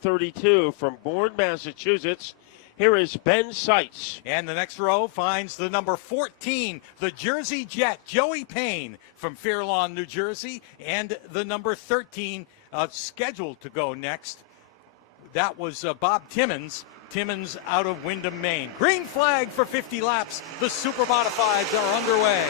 32 from Bourne, Massachusetts. Here is Ben Seitz. And the next row finds the number 14, the Jersey Jet, Joey Payne from Fair Lawn, New Jersey, and the number 13 scheduled to go next. That was Bob Timmons. Timmons out of Windham, Maine. Green flag for 50 laps. The Super Modifieds are underway.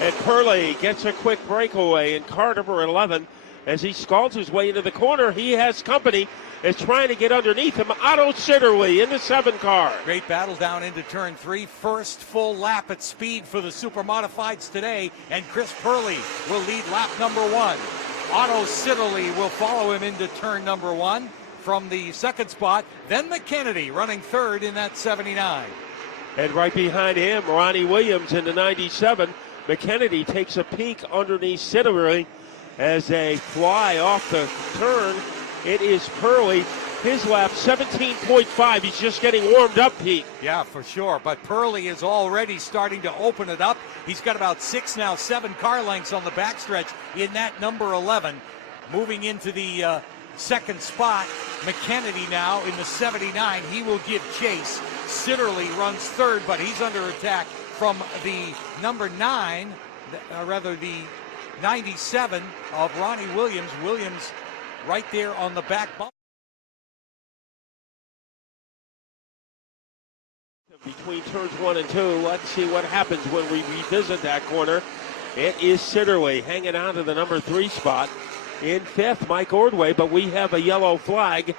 And Purley gets a quick breakaway in car number 11. As he scalds his way into the corner, he has company. Is trying to get underneath him. Otto Sitterly in the 7 car. Great battle down into turn 3. First full lap at speed for the Super Modifieds today. And Chris Purley will lead lap number 1. Otto Sitterly will follow him into turn number 1 from the second spot. Then McKennedy running third in that 79. And right behind him, Ronnie Williams in the 97. McKennedy takes a peek underneath Sitterly as they fly off the turn. It is Purley. His lap 17.5. He's just getting warmed up, Pete. Yeah, for sure. But Purley is already starting to open it up. He's got about 7 car lengths on the backstretch in that number 11. Moving into the second spot, McKennedy now in the 79. He will give chase. Sitterly runs third, but he's under attack from the number 9, the 97 of Ronnie Williams. Williams right there on the back bump. Between turns 1 and 2, let's see what happens when we revisit that corner. It is Sitterly hanging on to the number 3 spot. In 5th, Mike Ordway, but we have a yellow flag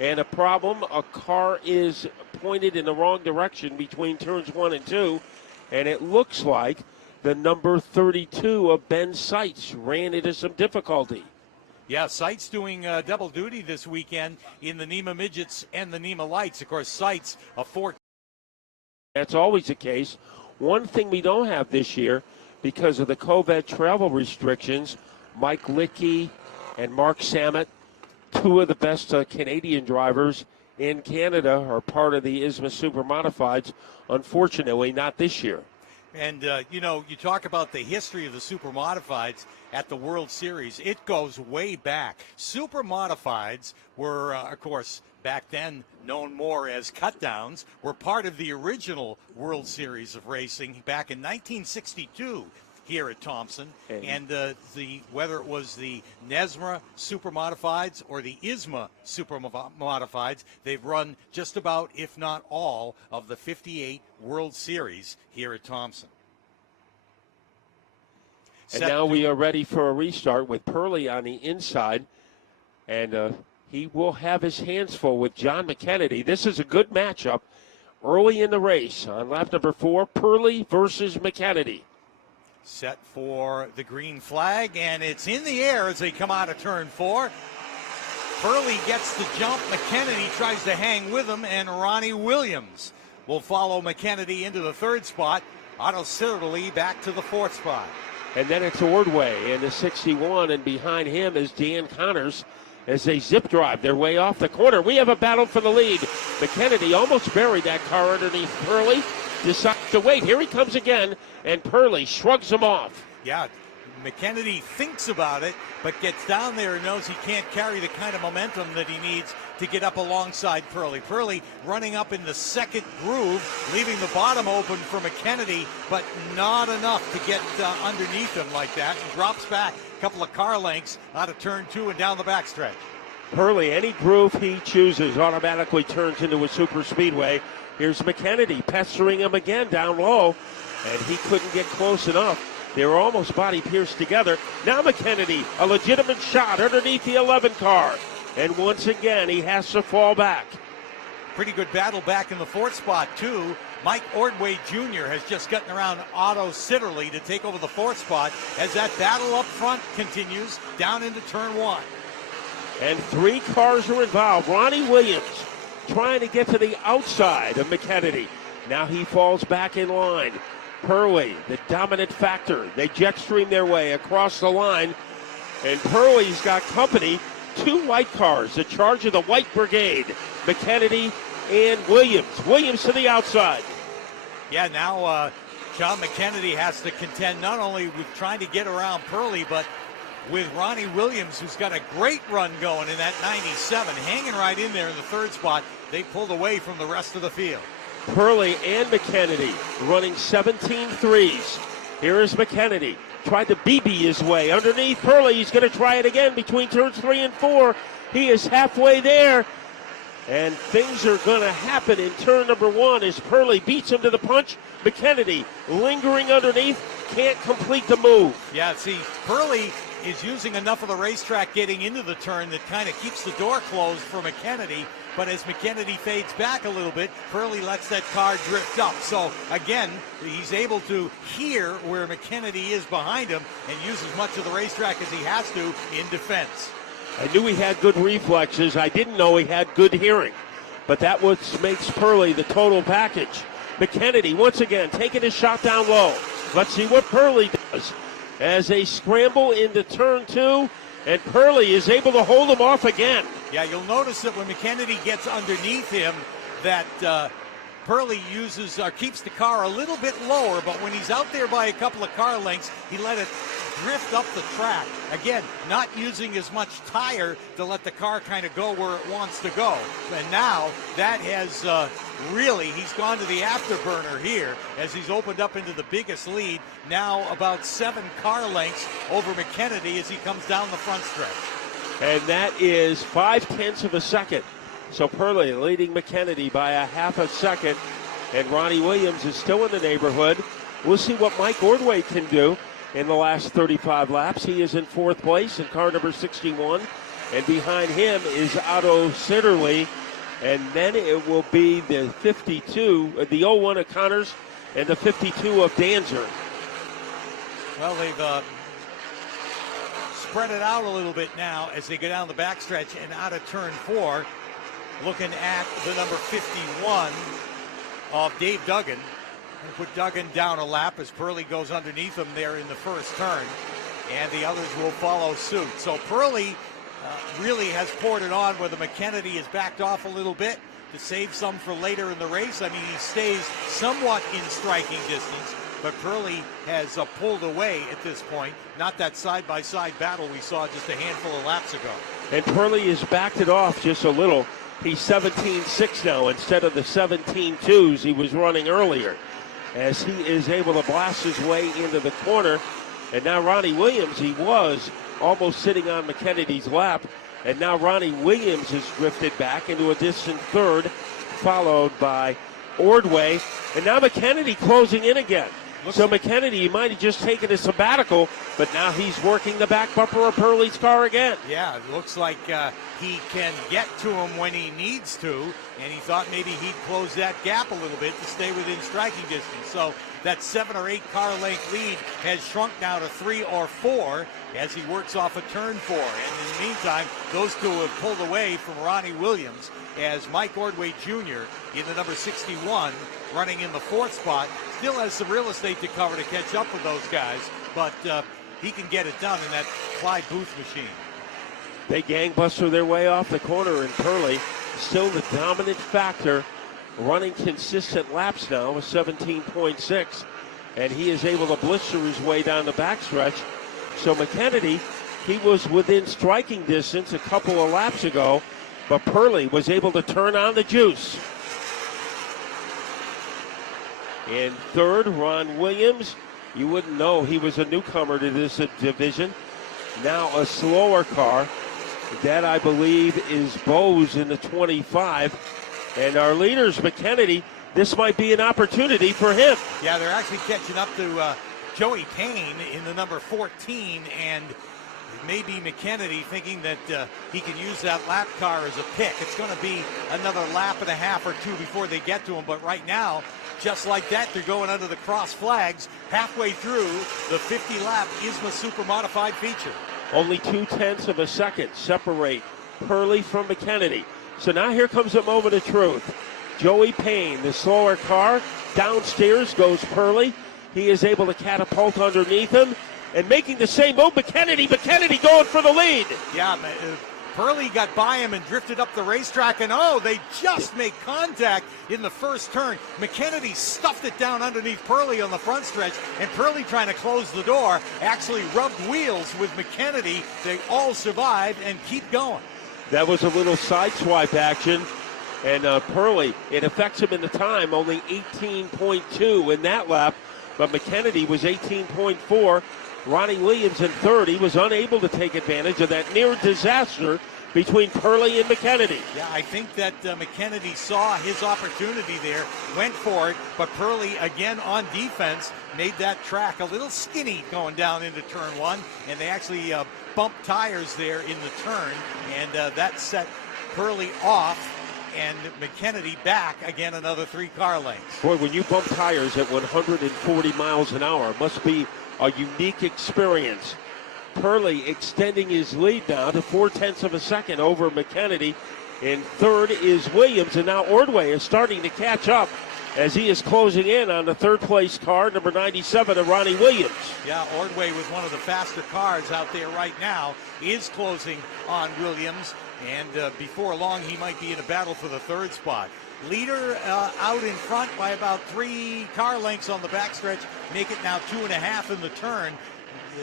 and a problem. A car is pointed in the wrong direction between turns 1 and 2, and it looks like the number 32 of Ben Seitz ran into some difficulty. Yeah, Seitz doing double duty this weekend in the NEMA Midgets and the NEMA Lights. Of course, Seitz a 4. That's always the case. One thing we don't have this year, because of the COVID travel restrictions, Mike Lickey and Mark Samet, 2 of the best Canadian drivers in Canada, are part of the ISMA Super Modifieds. Unfortunately, not this year. And, you talk about the history of the Super Modifieds at the World Series. It goes way back. Super Modifieds were, of course, back then known more as cut-downs, were part of the original World Series of racing back in 1962 here at Thompson. And whether it was the NESMA Super Modifieds or the ISMA Super Modifieds, they've run just about, if not all, of the 58 World Series here at Thompson. And now we are ready for a restart with Purley on the inside. And he will have his hands full with John McKennedy. This is a good matchup early in the race on lap number 4, Purley versus McKennedy. Set for the green flag, and it's in the air as they come out of turn 4. Purley gets the jump. McKennedy tries to hang with him, and Ronnie Williams will follow McKennedy into the 3rd spot. Otto Sitterly back to the 4th spot. And then it's Ordway in the 61, and behind him is Dan Connors as they zip drive their way off the corner. We have a battle for the lead. McKennedy almost buried that car underneath Purley. Decides to wait. Here he comes again, and Purley shrugs him off. Yeah, McKennedy thinks about it, but gets down there and knows he can't carry the kind of momentum that he needs to get up alongside Purley. Purley running up in the 2nd groove, leaving the bottom open for McKennedy, but not enough to get underneath him like that, and drops back a couple of car lengths out of turn 2 and down the backstretch. Purley, any groove he chooses automatically turns into a super speedway. Here's McKennedy pestering him again down low, and he couldn't get close enough. They were almost body pierced together. Now McKennedy, a legitimate shot underneath the 11 car. And once again, he has to fall back. Pretty good battle back in the 4th spot, too. Mike Ordway Jr. has just gotten around Otto Sitterly to take over the 4th spot as that battle up front continues down into turn 1. And 3 cars are involved. Ronnie Williams trying to get to the outside of McKennedy. Now he falls back in line. Purley, the dominant factor. They jet stream their way across the line. And Purley's got company. 2 white cars, the charge of the White Brigade. McKennedy and Williams. Williams to the outside. Yeah, now John McKennedy has to contend not only with trying to get around Purley, but with Ronnie Williams, who's got a great run going in that 97, hanging right in there in the third spot. They pulled away from the rest of the field. Purley and McKennedy running 17 threes. Here is McKennedy. Tried to BB his way underneath Purley. He's going to try it again between turns 3 and 4. He is halfway there. And things are going to happen in turn number 1 as Purley beats him to the punch. McKennedy lingering underneath, can't complete the move. Yeah, see, Purley is using enough of the racetrack getting into the turn that kind of keeps the door closed for McKennedy. But as McKennedy fades back a little bit, Purley lets that car drift up. So, again, he's able to hear where McKennedy is behind him and use as much of the racetrack as he has to in defense. I knew he had good reflexes. I didn't know he had good hearing. But that what makes Purley the total package. McKennedy, once again, taking his shot down low. Let's see what Purley does as they scramble into turn 2. And Purley is able to hold him off again. Yeah, you'll notice that when McKennedy gets underneath him, that Purley uses keeps the car a little bit lower, but when he's out there by a couple of car lengths, he let it drift up the track. Again, not using as much tire to let the car kind of go where it wants to go. And now that has he's gone to the afterburner here as he's opened up into the biggest lead. Now about 7 car lengths over McKennedy as he comes down the front stretch. And that is 0.5 of a second. So Purley leading McKennedy by a half a second. And Ronnie Williams is still in the neighborhood. We'll see what Mike Ordway can do in the last 35 laps. He is in 4th place in car number 61. And behind him is Otto Sitterly. And then it will be the 52, the 01 of Connors and the 52 of Danzer. Well, they've spread it out a little bit now as they go down the backstretch and out of turn 4. Looking at the number 51 of Dave Duggan. And put Duggan down a lap as Purley goes underneath him there in the first turn. And the others will follow suit. So Purley really has poured it on where the McKennedy has backed off a little bit to save some for later in the race. I mean, he stays somewhat in striking distance, but Purley has pulled away at this point. Not that side-by-side battle we saw just a handful of laps ago. And Purley has backed it off just a little. He's 17.6 now instead of the 17.2s he was running earlier, as he is able to blast his way into the corner. And now Ronnie Williams, he was almost sitting on McKennedy's lap, and now Ronnie Williams has drifted back into a distant third, followed by Ordway, and now McKennedy closing in again. So McKennedy might have just taken a sabbatical, but now he's working the back bumper of Purley's car again. Yeah, it looks like he can get to him when he needs to, and he thought maybe he'd close that gap a little bit to stay within striking distance. So that 7 or 8 car length lead has shrunk now to 3 or 4 as he works off a turn 4. And in the meantime, those two have pulled away from Ronnie Williams as Mike Ordway Jr. in the number 61 running in the 4th spot. Still has some real estate to cover to catch up with those guys, but he can get it done in that Clyde Booth machine. They gangbuster their way off the corner, and Purley still the dominant factor, running consistent laps now with 17.6, and he is able to blister his way down the backstretch. So McKennedy, he was within striking distance a couple of laps ago, but Purley was able to turn on the juice. In third, Ron Williams. You wouldn't know he was a newcomer to this division. Now a slower car. That, I believe, is Bose in the 25. And our leader's McKennedy. This might be an opportunity for him. Yeah, they're actually catching up to Joey Payne in the number 14. And it may be McKennedy thinking that he can use that lap car as a pick. It's going to be another lap and a half or two before they get to him. But right now, just like that, they're going under the cross flags halfway through the 50-lap ISMA Super Modified feature. Only 0.2 of a second separate Purley from McKennedy. So now here comes a moment of truth. Joey Payne, the slower car, downstairs goes Purley. He is able to catapult underneath him and making the same move. McKennedy going for the lead. Yeah, Purley got by him and drifted up the racetrack, and they just make contact in the first turn. McKennedy stuffed it down underneath Purley on the front stretch, and Purley, trying to close the door, actually rubbed wheels with McKennedy. They all survived and keep going. That was a little sideswipe action, and Purley, it affects him in the time, only 18.2 in that lap, but McKennedy was 18.4. Ronnie Williams in third. He was unable to take advantage of that near disaster between Purley and McKennedy. Yeah, I think that McKennedy saw his opportunity there, went for it, but Purley, again on defense, made that track a little skinny going down into turn one, and they actually bumped tires there in the turn, and that set Purley off, and McKennedy back again another 3 car lengths. Boy, when you bump tires at 140 miles an hour, it must be a unique experience. Purley extending his lead now to 0.4 of a second over McKennedy. In third is Williams, and now Ordway is starting to catch up as he is closing in on the third place car, number 97 of Ronnie Williams. Yeah, Ordway, with one of the faster cars out there right now, is closing on Williams, and before long he might be in a battle for the third spot. Leader out in front by about 3 car lengths on the backstretch, make it now 2.5 in the turn.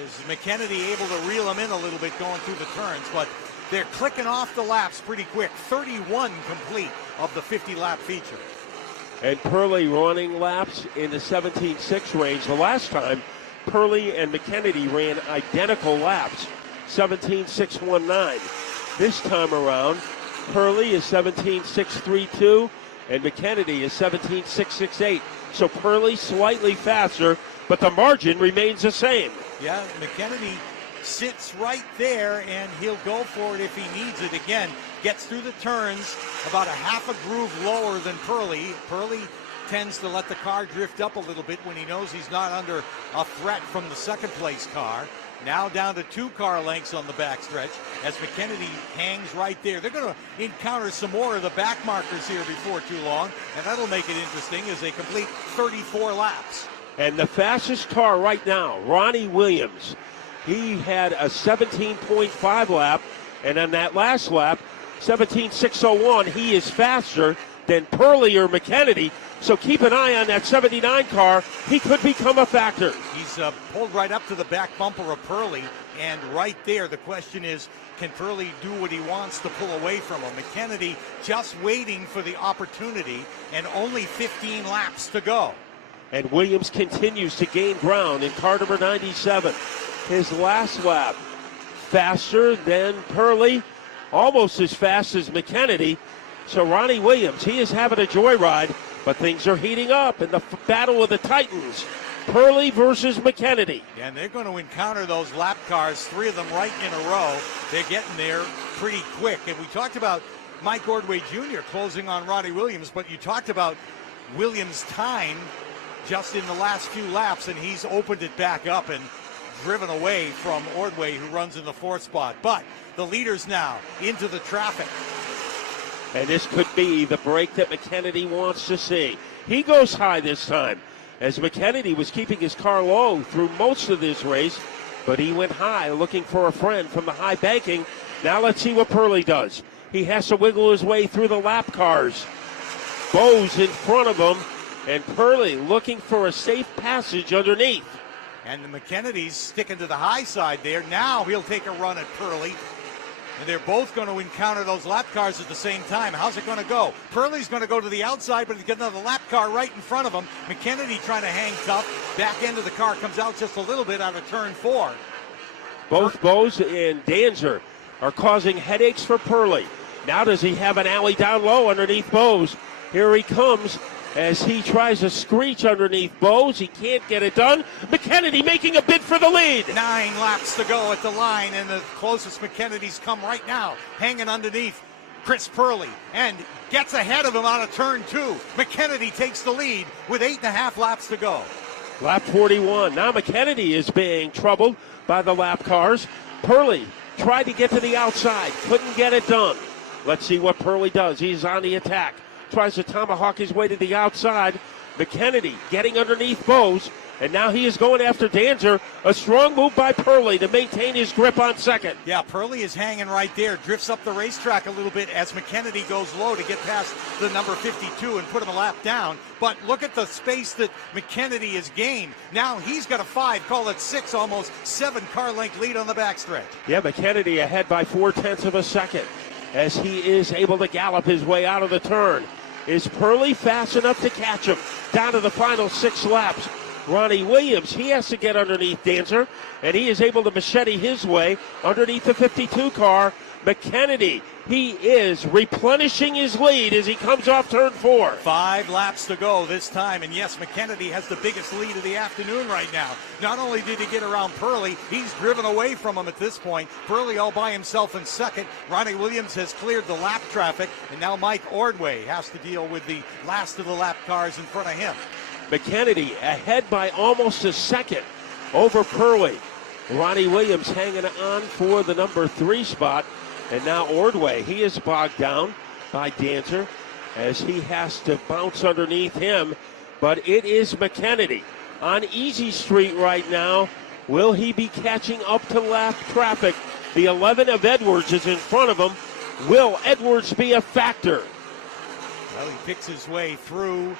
Is McKennedy able to reel him in a little bit going through the turns, but they're clicking off the laps pretty quick. 31 complete of the 50-lap feature. And Purley running laps in the 17.6 range. The last time, Purley and McKennedy ran identical laps, 17.619. This time around, Purley is 17.632. and McKennedy is 17.668. So Purley slightly faster, but the margin remains the same. Yeah, McKennedy sits right there, and he'll go for it if he needs it. Again, gets through the turns about a half a groove lower than Purley. Purley tends to let the car drift up a little bit when he knows he's not under a threat from the second place car. Now down to 2 car lengths on the backstretch as McKennedy hangs right there. They're going to encounter some more of the back markers here before too long, and that'll make it interesting as they complete 34 laps. And the fastest car right now, Ronnie Williams, he had a 17.5 lap, and on that last lap, 17.601, he is faster than Purley or McKennedy. So keep an eye on that 79 car. He could become a factor. He's pulled right up to the back bumper of Purley, and right there the question is, can Purley do what he wants to pull away from him? McKennedy just waiting for the opportunity, and only 15 laps to go. And Williams continues to gain ground in car number 97. His last lap, faster than Purley, almost as fast as McKennedy. So Ronnie Williams, he is having a joyride, but things are heating up in the battle of the Titans. Purley versus McKennedy. And they're going to encounter those lap cars, 3 of them right in a row. They're getting there pretty quick. And we talked about Mike Ordway Jr. closing on Ronnie Williams, but you talked about Williams' time just in the last few laps, and he's opened it back up and driven away from Ordway, who runs in the 4th spot. But the leaders now into the traffic. And this could be the break that McKennedy wants to see. He goes high this time, as McKennedy was keeping his car low through most of this race, but he went high looking for a friend from the high banking. Now let's see what Purley does. He has to wiggle his way through the lap cars. Bowes in front of him, and Purley looking for a safe passage underneath. And the McKennedy's sticking to the high side there. Now he'll take a run at Purley. And they're both going to encounter those lap cars at the same time. How's it going to go? Purley's going to go to the outside, but he's got another lap car right in front of him. McKennedy trying to hang tough. Back end of the car comes out just a little bit out of turn 4. Both Bowes and Danzer are causing headaches for Purley. Now does he have an alley down low underneath Bowes? Here he comes as he tries to screech underneath Bowes. He can't get it done. McKennedy making a bid for the lead. 9 laps to go at the line, and the closest McKennedy's come right now, hanging underneath Chris Purley, and gets ahead of him out of turn 2. McKennedy takes the lead with 8.5 laps to go. Lap 41. Now McKennedy is being troubled by the lap cars. Purley tried to get to the outside, couldn't get it done. Let's see what Purley does. He's on the attack. Tries to tomahawk his way to the outside. McKennedy getting underneath Bowes. And now he is going after Danzer. A strong move by Purley to maintain his grip on second. Yeah, Purley is hanging right there. Drifts up the racetrack a little bit as McKennedy goes low to get past the number 52 and put him a lap down. But look at the space that McKennedy has gained. Now he's got a 5, call it 6, almost 7 car length lead on the backstretch. Yeah, McKennedy ahead by 0.4 of a second as he is able to gallop his way out of the turn. Is Purley fast enough to catch him down to the final 6 laps? Ronnie Williams, he has to get underneath Danzer, and he is able to machete his way underneath the 52 car. McKennedy, he is replenishing his lead as he comes off turn 4. 5 laps to go this time, and yes, McKennedy has the biggest lead of the afternoon right now. Not only did he get around Purley, he's driven away from him at this point. Purley all by himself in second. Ronnie Williams has cleared the lap traffic, and now Mike Ordway has to deal with the last of the lap cars in front of him. McKennedy ahead by almost a second over Purley. Ronnie Williams hanging on for the number 3 spot. And now Ordway, he is bogged down by Danzer as he has to bounce underneath him. But it is McKennedy on Easy Street right now. Will he be catching up to lap traffic? The 11 of Edwards is in front of him. Will Edwards be a factor? Well, he picks his way through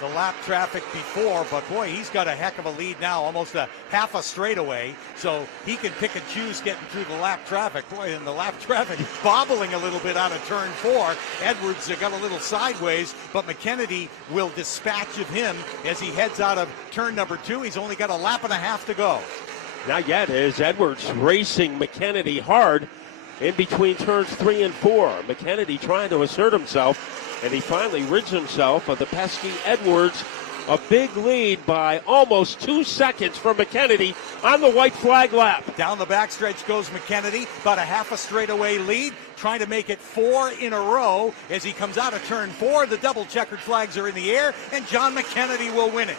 the lap traffic before, but boy, he's got a heck of a lead now, almost a half a straightaway, so he can pick and choose getting through the lap traffic. Boy, and the lap traffic bobbling a little bit out of turn 4. Edwards got a little sideways, but McKennedy will dispatch of him as he heads out of turn number 2. He's only got a lap and a half to go. Not yet, as Edwards racing McKennedy hard in between turns 3 and 4. McKennedy trying to assert himself, and he finally rids himself of the pesky Edwards. A big lead by almost 2 seconds from McKennedy on the white flag lap. Down the backstretch goes McKennedy, about a half a straightaway lead, trying to make it 4 in a row. As he comes out of turn 4, the double checkered flags are in the air, and John McKennedy will win it.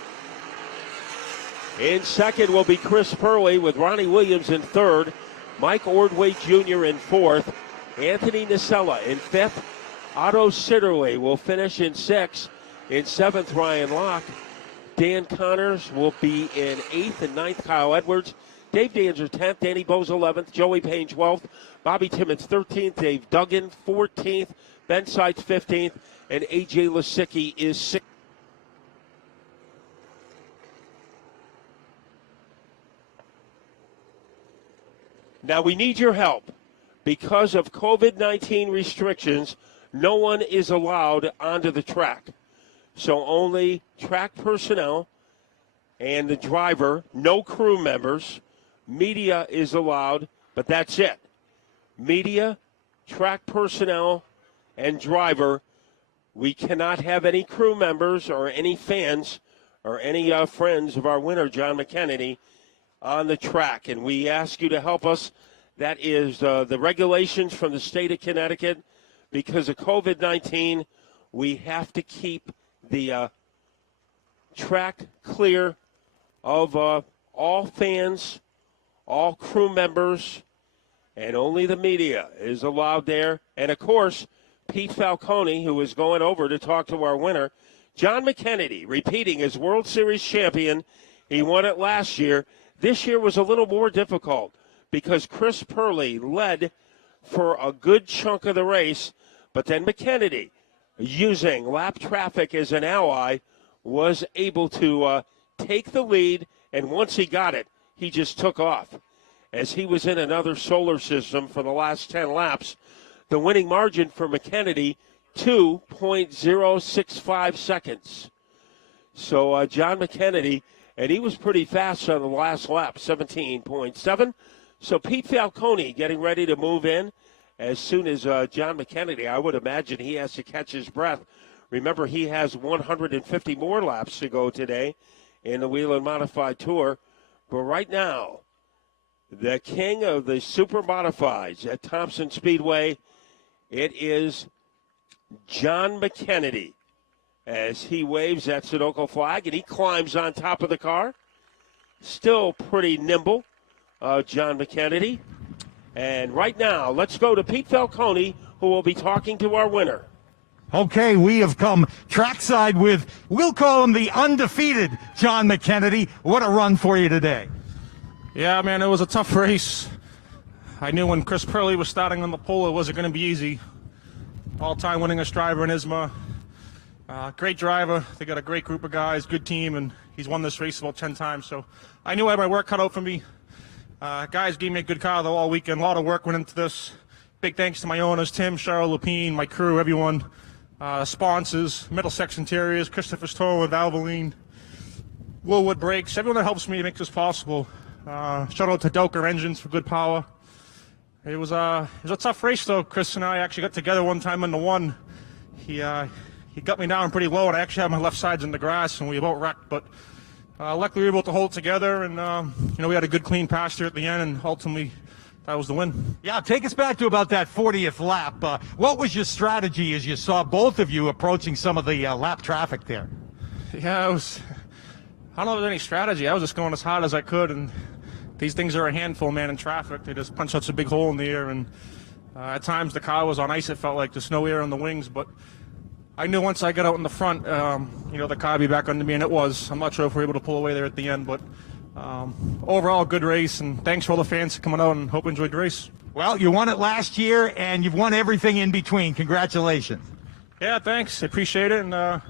In second will be Chris Purley with Ronnie Williams in third. Mike Ordway Jr. in fourth. Anthony Nacella in fifth. Otto Sitterly will finish in sixth. In seventh, Ryan Locke. Dan Connors will be in eighth, and ninth, Kyle Edwards. Dave Danzer 10th, Danny Bowes 11th, Joey Payne 12th, Bobby Timmons 13th, Dave Duggan 14th, Ben Seitz 15th, and A.J. Lisicki is 6th. Now we need your help. Because of COVID-19 restrictions, no one is allowed onto the track. So only track personnel and the driver, no crew members. Media is allowed, but that's it. Media, track personnel, and driver. We cannot have any crew members or any fans or any friends of our winner, John McKennedy, on the track. And we ask you to help us. That is the regulations from the state of Connecticut. Because of COVID-19, we have to keep the track clear of all fans, all crew members, and only the media is allowed there. And, of course, Pete Falcone, who is going over to talk to our winner, John McKennedy, repeating as World Series champion. He won it last year. This year was a little more difficult because Chris Purley led for a good chunk of the race, but then McKennedy, using lap traffic as an ally, was able to take the lead, and once he got it, he just took off. As he was in another solar system for the last 10 laps, the winning margin for McKennedy, 2.065 seconds. So John McKennedy, and he was pretty fast on the last lap, 17.7. So Pete Falcone getting ready to move in. As soon as John McKennedy, I would imagine he has to catch his breath. Remember, he has 150 more laps to go today in the Whelen Modified Tour. But right now, the king of the Super Modifieds at Thompson Speedway, it is John McKennedy as he waves that Sunoco flag and he climbs on top of the car. Still pretty nimble, John McKennedy. And right now, let's go to Pete Falcone, who will be talking to our winner. Okay, we have come trackside with, we'll call him the undefeated John McKennedy. What a run for you today. Yeah, man, it was a tough race. I knew when Chris Purley was starting on the pole, it wasn't going to be easy. All-time winningest driver in ISMA. Great driver. They got a great group of guys, good team, and he's won this race about 10 times. So I knew I had my work cut out for me. Guys gave me a good car though all weekend. A lot of work went into this. Big thanks to my owners, Tim, Cheryl, Lupine, my crew, everyone. Sponsors, Middlesex Interiors, Christopher's Towing, Valvoline, Woolwood Brakes, everyone that helps me make this possible. Shout out to Doker Engines for good power. It was a tough race though. Chris and I actually got together one time in the one. He got me down pretty low, and I actually had my left sides in the grass, and we about wrecked. But luckily we were able to hold it together, and we had a good clean pasture at the end, and ultimately that was the win. Yeah, take us back to about that 40th lap. What was your strategy as you saw both of you approaching some of the lap traffic there? Yeah, I don't know if there was any strategy. I was just going as hard as I could, and these things are a handful, man, in traffic. They just punch such a big hole in the air, and at times the car was on ice. It felt like there's no air on the wings, but I knew once I got out in the front, the car would be back under me, and it was. I'm not sure if we were able to pull away there at the end, but overall, good race, and thanks for all the fans coming out, and hope you enjoyed the race. Well, you won it last year, and you've won everything in between. Congratulations. Yeah, thanks. I appreciate it, and a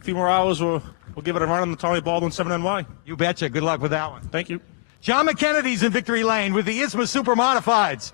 few more hours, we'll give it a run on the Tommy Baldwin 7NY. You betcha. Good luck with that one. Thank you. John McKennedy's in victory lane with the ISMA Super Modifieds.